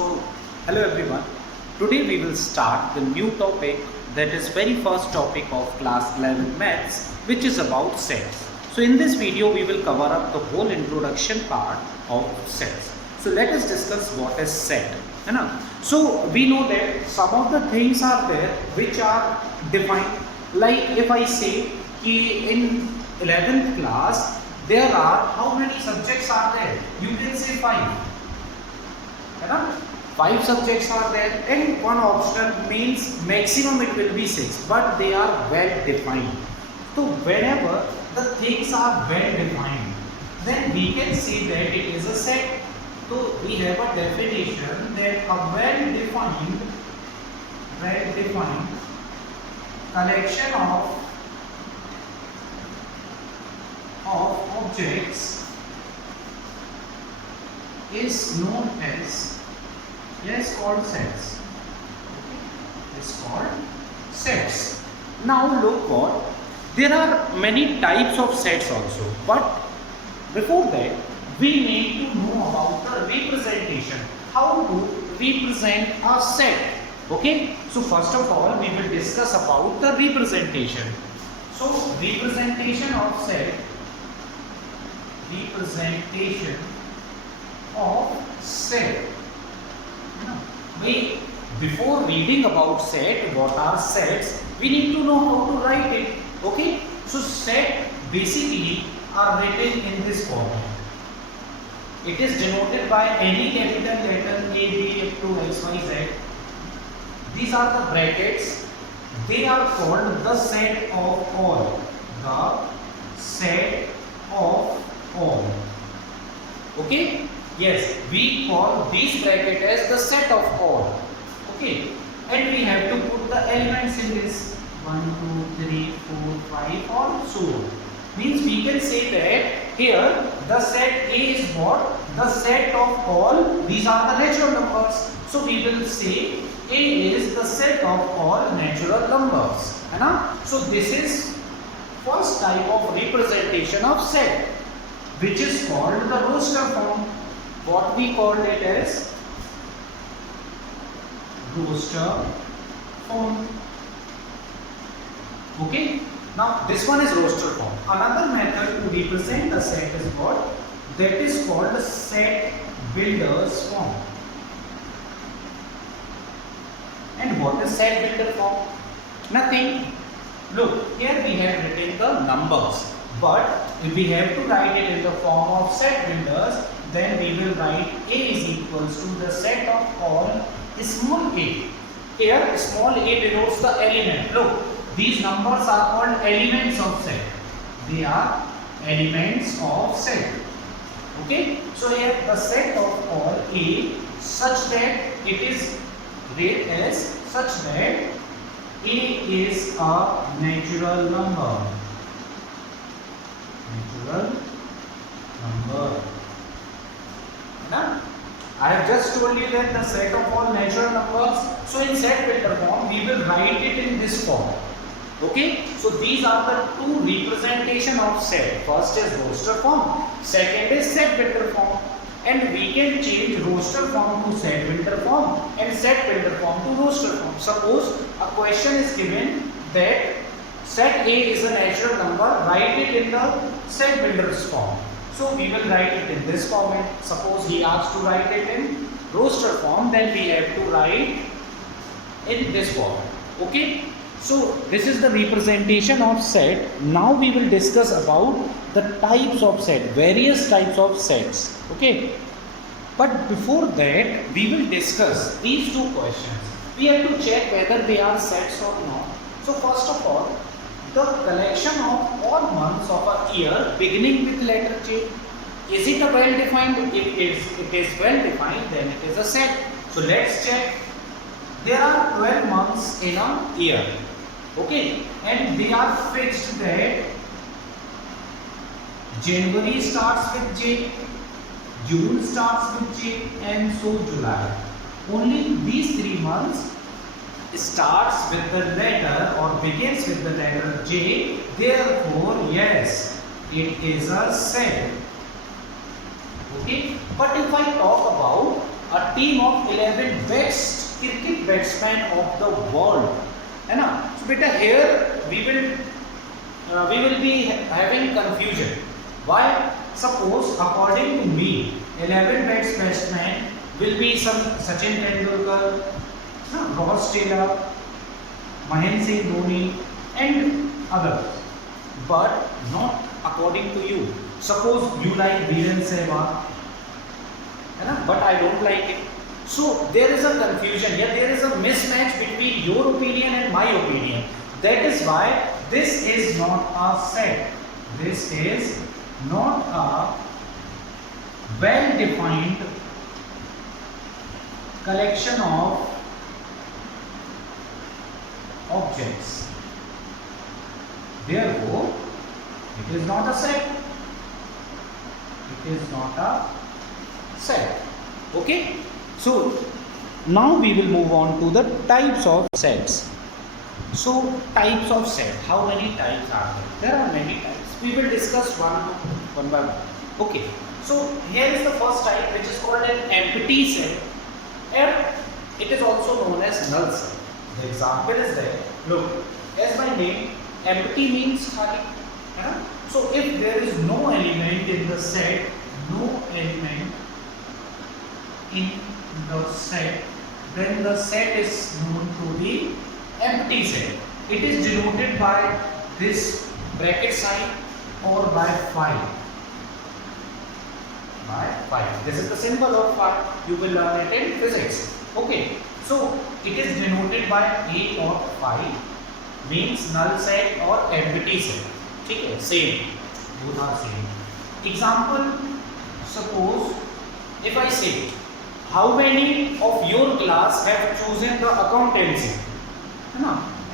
So, hello everyone. Today we will start the new topic, that is very first topic of class 11 maths, which is about sets. So in this video we will cover up the whole introduction part of sets. So let us discuss what is set. है ना? So we know that some of the things are there which are defined. Like if I say कि in 11th class there are how many subjects are there? You can say 5. है ना? 5 subjects are there and one optional, means maximum it will be 6, but they are well defined. So whenever the things are well defined, then we can say that it is a set. So we have a definition that a well defined collection of objects is known as called sets. Is called sets. Now look what, there are many types of sets also, but before that we need to know about the representation. How to represent a set? Okay, so first of all we will discuss about the representation. So representation of set. Before reading about set, what are sets, we need to know how to write it. Okay, so set basically are written in this format. It is denoted by any capital letter A, B up to X, Y, Z. These are the brackets. They are called the set of all. The set of all. Okay? Yes, we call this bracket as the set of all. Okay? And we have to put the elements in this. 1, 2, 3, 4, 5 or so on. Means we can say that here the set A is what? The set of all. These are the natural numbers. So we will say A is the set of all natural numbers. So this is first type of representation of set, which is called the roster form. What we called it as roster form. Okay. Now this one is roster form. Another method to represent the set is what? That is called the set builders form. And what is set builder form? Nothing. Look, here we have written the numbers, but if we have to write it in the form of set builders, then we will write A is equals to the set of all small a. Here small a denotes the element. Look, these numbers are called elements of set. They are elements of set. Okay, so here the set of all A such that it is read as such that A is a natural number. I have just told you that the set of all natural numbers. So in set builder form, we will write it in this form. Okay. So these are the two representation of set. First is roster form. Second is set builder form. And we can change roster form to set builder form and set builder form to roster form. Suppose a question is given that set A is a natural number, write it in the set builder's form. So we will write it in this format. Suppose he asks to write it in roster form, then we have to write in this form. Okay. So this is the representation of set. Now we will discuss about the types of set, various types of sets. Okay. But before that, we will discuss these two questions. We have to check whether they are sets or not. So first of all, the collection of all months of a year beginning with letter J. Is it a well defined? If it is well defined, then it is a set. So let's check. There are 12 months in a year. Okay, and they are fixed that January starts with J, June starts with J, and so July. Only these 3 months starts with the letter or begins with the letter J. Therefore, yes, it is a set. Okay, but if I talk about a team of 11 best cricket batsmen of the world, है ना? So बेटा here we will be having confusion. Why? Suppose according to me 11 best batsmen will be some Sachin Tendulkar, Ross Taylor, Mahendra Singh Dhoni and others, but not according to you. Suppose you like Viren Sehwag, but I don't like it. So there is a confusion here, there is a mismatch between your opinion and my opinion. That is why this is not a set. This is not a well defined collection of objects. Therefore, it is not a set. It is not a set. Okay? So now we will move on to the types of sets. So types of set. How many types are there? There are many types. We will discuss one by one. Okay. So here is the first type, which is called an empty set, and it is also known as null set. The example is there. Look, as my name, empty means khali. So if there is no element in the set, no element in the set, then the set is known to be empty set. It is denoted by this bracket sign or by phi. By phi. This is the symbol of phi. You will learn it in physics. Okay. So it is denoted by A or phi, means null set or empty set. Okay, same. Both are same. Example, suppose if I say, how many of your class have chosen the accountancy?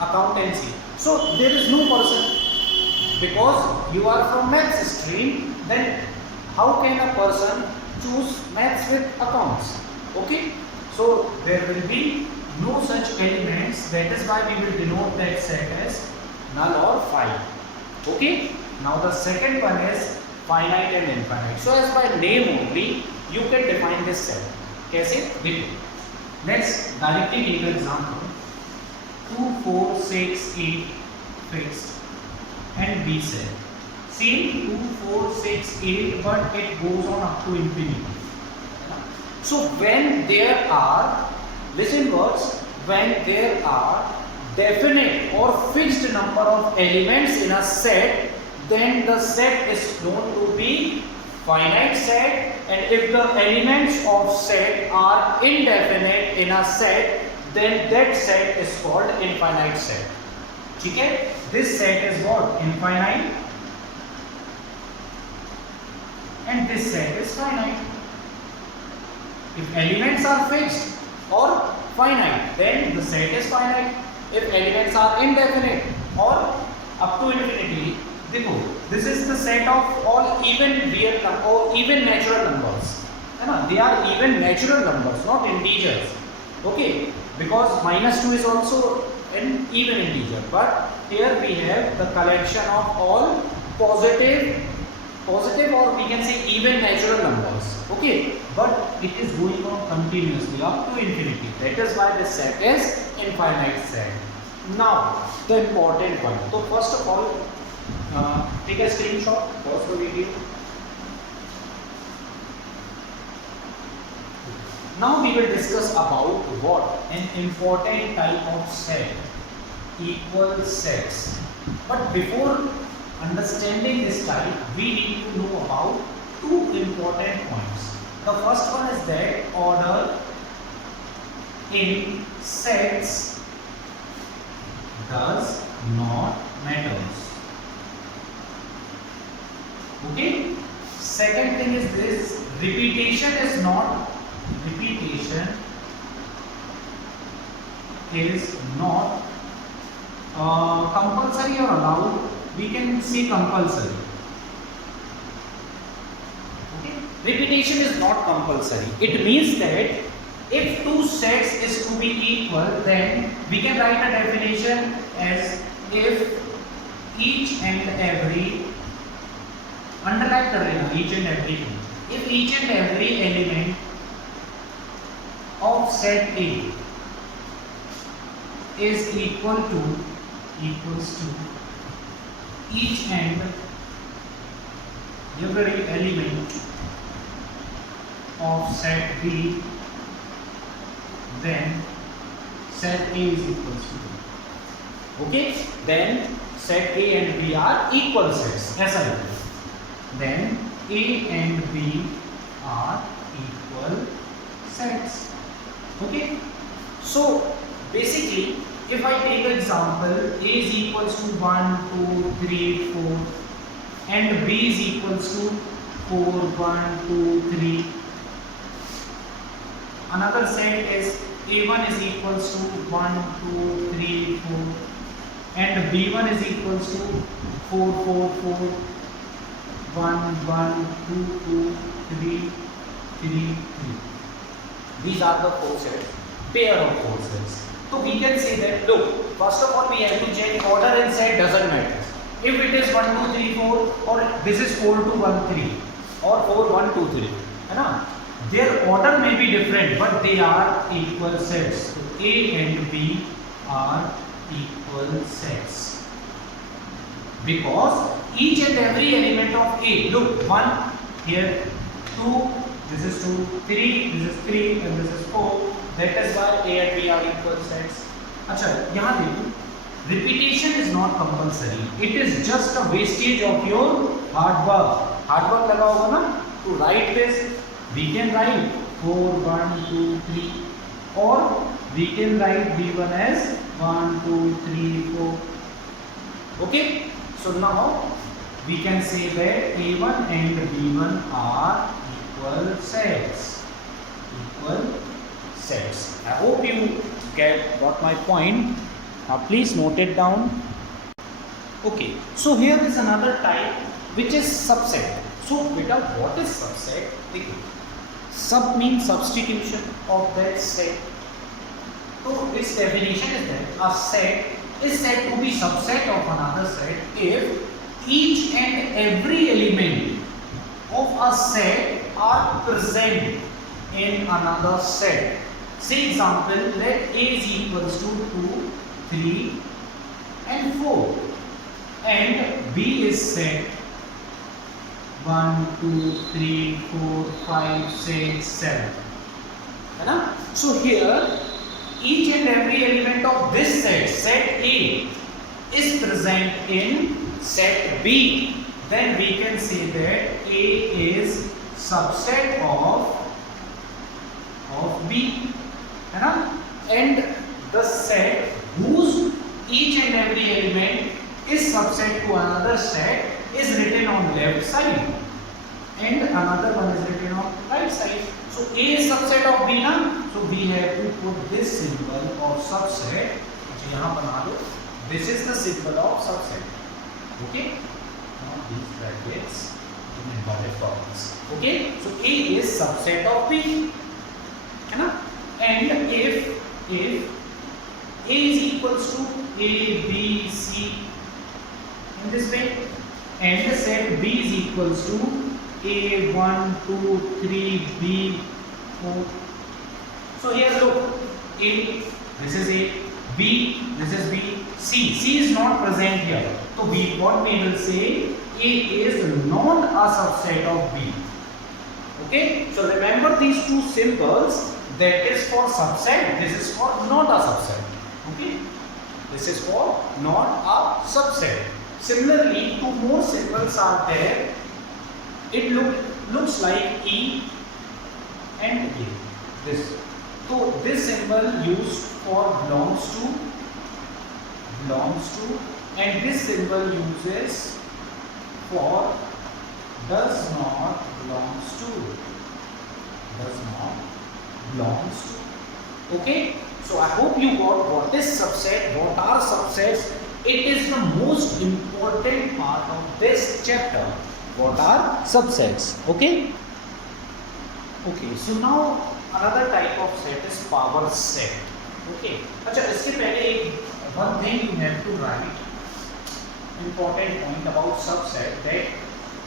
Accountancy. So there is no person, because you are from maths stream, then how can a person choose maths with accounts? Okay. So there will be no such elements. That is why we will denote that set as null or phi. Okay. Now the second one is finite and infinite. So as by name only, you can define this set. कैसे? देखो. Let's directly take an example. 2, 4, 6, 8 fixed and B set. See 2, 4, 6, 8, but it goes on up to infinity. So when there are, listen words, when there are definite or fixed number of elements in a set, then the set is known to be finite set, and if the elements of set are indefinite in a set, then that set is called infinite set. Okay? This set is what? Infinite, and this set is finite. If elements are fixed or finite, then the set is finite. If elements are indefinite or up to infinity, this is the set of all even real or even natural numbers. They are even natural numbers, not integers. Okay, because -2 is also an even integer, but here we have the collection of all positive or we can say even natural numbers. Okay, but it is going on continuously up to infinity. That is why this set is infinite set. Now the important one. So first of all, take a screenshot, pause the video. Now we will discuss about what an important type of set, equal sets. But before understanding this type, we need to know about two important points. The first one is that order in sets does not matter. Okay. Second thing is this: repetition is not compulsory or allowed. We can say compulsory. Okay. Repetition is not compulsory. It means that if two sets is to be equal, then we can write a definition as if each and every, underline each and every, if each and every element of set A is equals to each and every element of set B, then set A is equals to B. Okay, then set A and B are equal sets. ऐसा लिखो. Then A and B are equal sets. Okay, so basically if I take an example, A is equals to 1, 2, 3, 4 and B is equals to 4, 1, 2, 3. Another set is A1 is equals to 1, 2, 3, 4 and B1 is equals to 4, 4, 4, 1, 1, 2, 2, 3, 3, 3. These are the four sets, pair of four sets. So we can say that, look, first of all we have to check order in set doesn't matter. If it is 1, 2, 3, 4 or this is 4, 2, 1, 3 or 4, 1, 2, 3, है ना? Their order may be different but they are equal sets. So A and B are equal sets because each and every element of A, look, 1 here, 2, this is 2, 3, this is 3 and this is 4. That is why A and B are equal sets. अच्छा, यहाँ देखो, repetition is not compulsory. It is just a wastage of your hard work. Hard work लगा होगा ना? To write this, we can write 4, 1, 2, 3, or we can write B1 as 1, 2, 3, 4. Okay? So now we can say that A1 and B1 are equal sets. Equal sets. I hope you got my point. Now please note it down. Okay, so here is another type which is subset. So beta, what is subset? Sub means substitution of that set. So its definition is that a set is said to be subset of another set if each and every element of a set are present in another set. Say example, let A is equals to 2, 3 and 4 and B is set 1, 2, 3, 4, 5, 6, 7. So here each and every element of this set, set A, is present in set B. Then we can say that A is subset of B. And the set whose each and every element is subset to another set is written on left side and another one is written on right side. So A is subset of B na, so we have to put this symbol of subset. अच्छा यहाँ बना लो. This is the symbol of subset. Okay. Now these brackets in inverted commas. Okay. So A is subset of B. है ना? And if A is equals to A, B, C in this way, and the set B is equals to A, 1, 2, 3, B, 4. So here look, A, this is A, B, this is B, C is not present here. So what we will say, A is not a subset of B. Okay, so remember these two symbols. That is for subset, this is for not a subset. Okay, this is for not a subset. Similarly, two more symbols are there. It looks like E and A. This. So this symbol used for belongs to, and this symbol uses for does not belongs to. Okay, so I hope you got what is subset, what are subsets. It is the most important part of this chapter. What are subsets? Okay. So now another type of set is power set. Okay. अच्छा इसके पहले one thing you have to write. Important point about subset that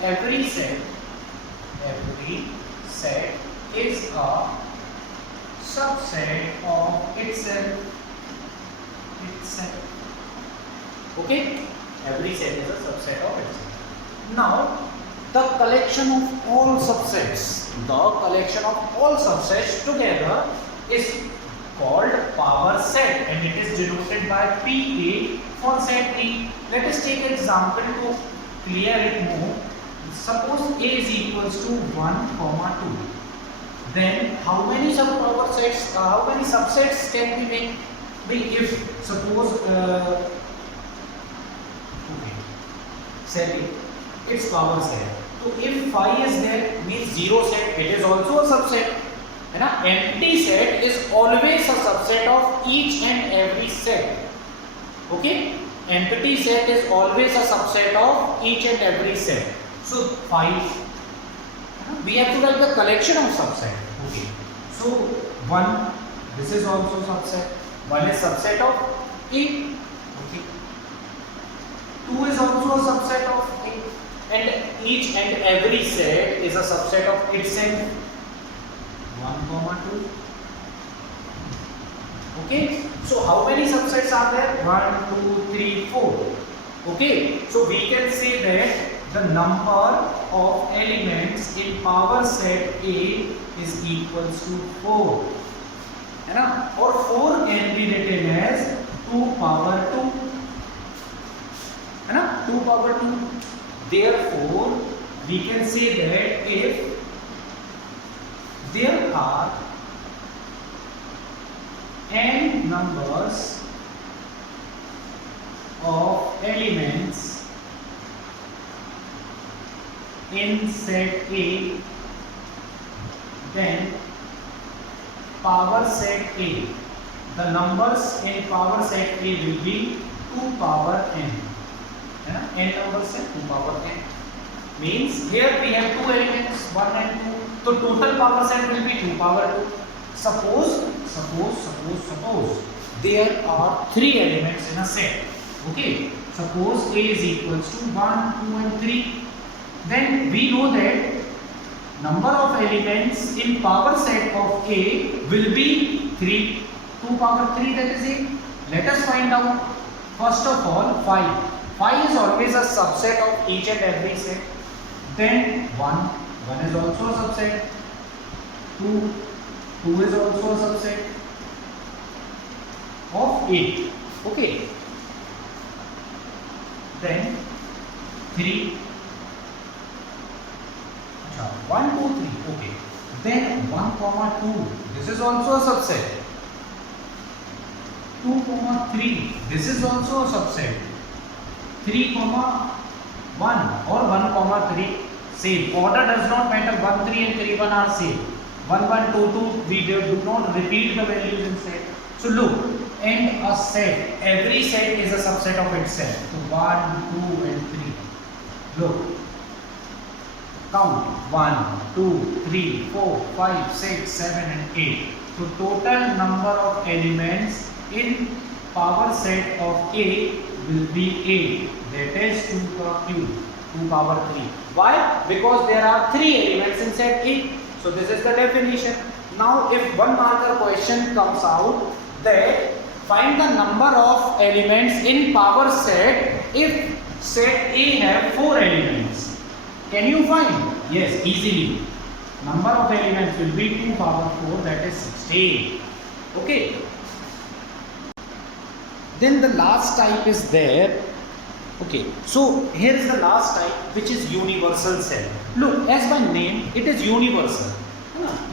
every set is a subset of itself. Okay, every set is a subset of itself. Now, the collection of all subsets, together is called power set, and it is denoted by PA for set A. Let us take an example to clear it more. Suppose A is equals to 1, 2. Then how many subsets can we make? If suppose set its power set. So if phi is there, means 0 set, it is also a subset. And an empty set is always a subset of each and every set. Okay? Empty set is always a subset of each and every set. So phi, we have to write the collection of subset. Okay. So 1, this is also subset. 1 is subset of A. Okay. 2 is also a subset of A. And each and every set is a subset of itself. 1, 2. Okay. So how many subsets are there? 1, 2, 3, 4. Okay. So we can say that the number of elements in power set A is equals to 4. Or 4 can be written as 2 power 2. 2 power 2. Therefore, we can say that if there are n numbers of elements in set A, then power set A, the numbers in power set A will be 2 power n. N numbers है 2 power n. Means here we have 2 elements, 1 and 2. So total power set will be 2 power 2. Suppose there are 3 elements in a set. Okay. Suppose A is equals to 1, 2 and 3. Then we know that number of elements in power set of A will be 3. 2 power 3, that is A. Let us find out. First of all, phi. Phi is always a subset of each and every set. Then 1 is also a subset. 2 is also a subset of A. Okay. Then 3. 1, 2, 3. Okay. Then 1, 2. This is also a subset. 2, 3. This is also a subset. 3, 1 or 1, 3. Same. Order does not matter. 1, 3 and 3, 1 are same. 1, 1, 2, 2. We do not repeat the values in set. So look, and a set. Every set is a subset of itself. So 1, 2 and 3. Look. Count 1, 2, 3, 4, 5, 6, 7 and 8. So total number of elements in power set of A will be 8. That is 2 power 3. Why? Because there are 3 elements in set A. So this is the definition. Now if one marker question comes out that find the number of elements in power set if set A have 4 elements. Can you find? Yes, easily. Number of elements will be 2 power 4, that is 16. Okay. Then the last type is there. Okay, so here is the last type, which is universal set. Look, as by name, it is universal.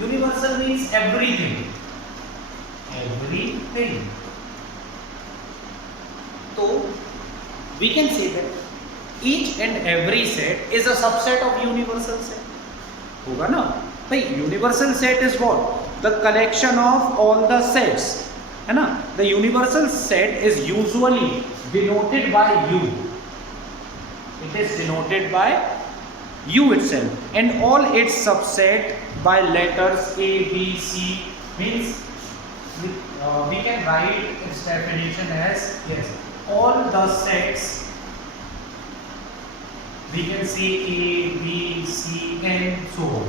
Universal means everything. Everything. So we can say that each and every set is a subset of universal set. होगा ना? भाई universal set is what? The collection of all the sets. है ना? The universal set is usually denoted by U. It is denoted by U itself, and all its subset by letters A, B, C. Means we can write its definition as all the sets. We can say A, B, C, and so on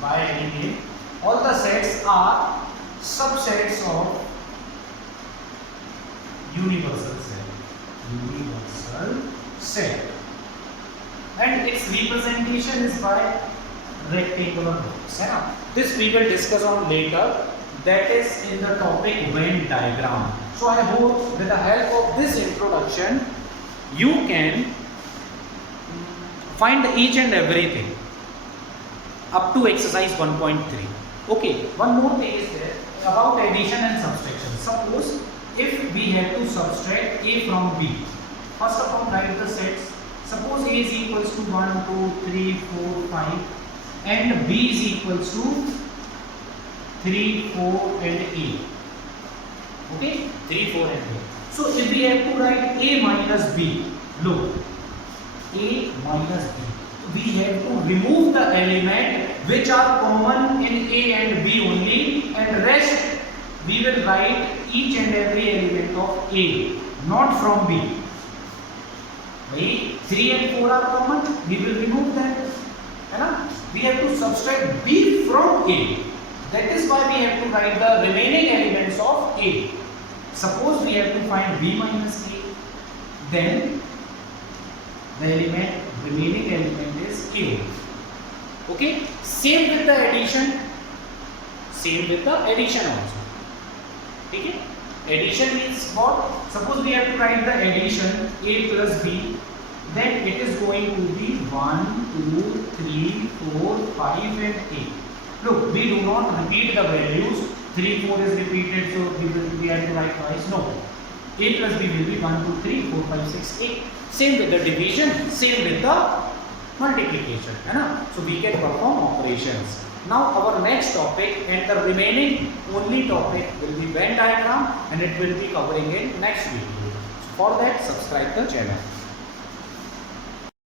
by any name. All the sets are subsets of universal set, and its representation is by rectangular box, है ना? This we will discuss on later, that is in the topic Venn diagram. So I hope with the help of this introduction you can find each and everything up to exercise 1.3. Okay, one more thing is there about addition and subtraction. Suppose if we have to subtract A from B, first of all write the sets. Suppose A is equals to 1, 2, 3, 4, 5 and B is equals to 3, 4 and 8. Okay, 3, 4 and 8. So if we have to write A minus B, look, A minus B, we have to remove the element which are common in A and B only, and rest we will write each and every element of A, not from B. Right? 3 and 4 are common, we will remove them. We have to subtract B from A. That is why we have to write the remaining elements of A. Suppose we have to find B minus A, then the remaining element is A. Okay, same with the addition also. Okay, addition means what? Suppose we have to write the addition A plus B, then it is going to be 1, 2, 3, 4, 5 and 8. Look, we do not repeat the values. 3, 4 is repeated, so we have to write twice. No, A plus B will be 1, 2, 3, 4, 5, 6, 8. Same with the division, same with the multiplication. So we can perform operations. Now our next topic and the remaining only topic will be Venn diagram, and it will be covering in next video. For that, subscribe the channel.